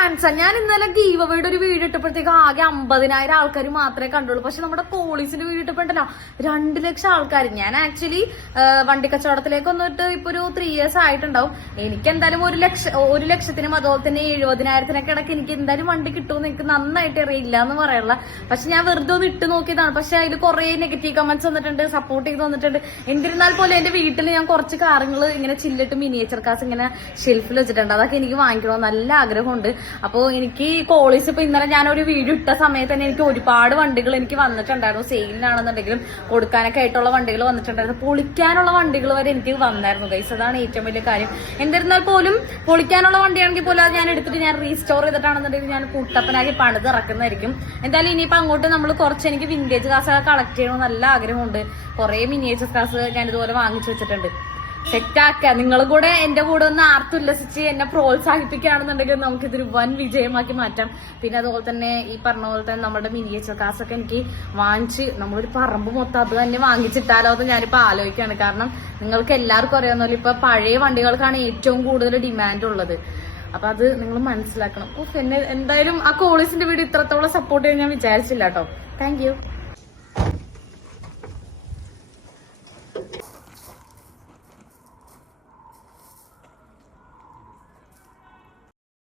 ഫാൻസാ. ഞാൻ ഇന്നലെ ഗീവ് അവയുടെ ഒരു വീഡിയോ ഇട്ടപ്പോഴത്തേക്ക് ആകെ 50,000 ആൾക്കാർ മാത്രമേ കണ്ടുള്ളൂ. പക്ഷെ നമ്മുടെ പോളീസിന്റെ വീഡിയോ ഇട്ടപ്പോഴല്ലോ 2 ലക്ഷം ആൾക്കാർ. ഞാൻ ആക്ച്വലി വണ്ടി കച്ചവടത്തിലേക്ക് വന്നിട്ട് ഇപ്പൊ ഒരു 3 years ആയിട്ടുണ്ടാവും. എനിക്ക് എന്തായാലും 1 ലക്ഷത്തിനും അതുപോലെ തന്നെ 70,000-ത്തിനൊക്കെ ഇടയ്ക്ക് എനിക്ക് എന്തായാലും വണ്ടി കിട്ടുമെന്ന് എനിക്ക് നന്നായിട്ട് അറിയില്ല എന്ന് പറയാനുള്ള. പക്ഷെ ഞാൻ വെറുതെ ഒന്ന് ഇട്ട് നോക്കിയതാണ്. പക്ഷെ അതിൽ കുറെ നെഗറ്റീവ് കമന്റ്സ് വന്നിട്ടുണ്ട്, സപ്പോർട്ട് ചെയ്ത് വന്നിട്ടുണ്ട്. എന്നിരുന്നാൽ പോലും എന്റെ വീട്ടിൽ ഞാൻ കുറച്ച് കാറുകൾ ഇങ്ങനെ ചില്ലിട്ട് മിനിയേച്ചർ കാസ് ഇങ്ങനെ ഷെൽഫിൽ വെച്ചിട്ടുണ്ട്. അതൊക്കെ എനിക്ക് വാങ്ങിക്കണമെന്ന് നല്ല ആഗ്രഹമുണ്ട്. അപ്പോൾ എനിക്ക് പോളീസ് ഇപ്പൊ ഇന്നലെ ഞാനൊരു വീഡിയോ ഇട്ട സമയത്ത് തന്നെ എനിക്ക് ഒരുപാട് വണ്ടികൾ എനിക്ക് വന്നിട്ടുണ്ടായിരുന്നു. സെയിലിനാണെന്നുണ്ടെങ്കിലും കൊടുക്കാനൊക്കെ ആയിട്ടുള്ള വണ്ടികൾ വന്നിട്ടുണ്ടായിരുന്നു. പൊളിക്കാനുള്ള വണ്ടികൾ വരെ എനിക്ക് വന്നായിരുന്നു ഗൈസ്. അതാണ് ഏറ്റവും വലിയ കാര്യം. എന്നിരുന്നാൽ പോലും പൊളിക്കാനുള്ള വണ്ടിയാണെങ്കിൽ പോലും അത് ഞാൻ എടുത്തിട്ട് ഞാൻ റീസ്റ്റോർ ചെയ്തിട്ടാണെന്നുണ്ടെങ്കിൽ ഞാൻ കുട്ടപ്പനാക്കി പണിത് ഇറക്കുന്നതായിരിക്കും. എന്തായാലും ഇനിയിപ്പോ അങ്ങോട്ട് നമ്മൾ കുറച്ച് എനിക്ക് വിന്റേജ് കാസൊക്കെ കളക്ട് ചെയ്യണമെന്ന് നല്ല ആഗ്രഹമുണ്ട്. കുറെ മിനിയേച്ചർ കാസ് ഞാൻ ഇതുപോലെ വാങ്ങിച്ചു വെച്ചിട്ടുണ്ട്. സെറ്റാക്ക നിങ്ങളും കൂടെ എന്റെ കൂടെ ഒന്ന് ആർത്തുല്ലസിച്ച് എന്നെ പ്രോത്സാഹിപ്പിക്കുകയാണെന്നുണ്ടെങ്കിൽ നമുക്ക് ഇതൊരു വൻ വിജയമാക്കി മാറ്റാം. പിന്നെ അതുപോലെ തന്നെ ഈ പറഞ്ഞ പോലെ തന്നെ നമ്മുടെ മിനിയേച്ചർ കാസൊക്കെ എനിക്ക് വാങ്ങിച്ച് നമ്മളൊരു പറമ്പ് മൊത്തം അത് തന്നെ വാങ്ങിച്ചിട്ടാലോ എന്ന് ഞാനിപ്പോ ആലോചിക്കുകയാണ്. കാരണം നിങ്ങൾക്ക് എല്ലാവർക്കും അറിയാവുന്ന പോലെ ഇപ്പൊ പഴയ വണ്ടികൾക്കാണ് ഏറ്റവും കൂടുതൽ ഡിമാൻഡ് ഉള്ളത്. അപ്പൊ അത് നിങ്ങൾ മനസ്സിലാക്കണം. പിന്നെ എന്തായാലും ആ കോളേജിന്റെ വീഡിയോ ഇത്രത്തോളം സപ്പോർട്ട് ചെയ്യാൻ ഞാൻ വിചാരിച്ചില്ല കേട്ടോ. Thank you.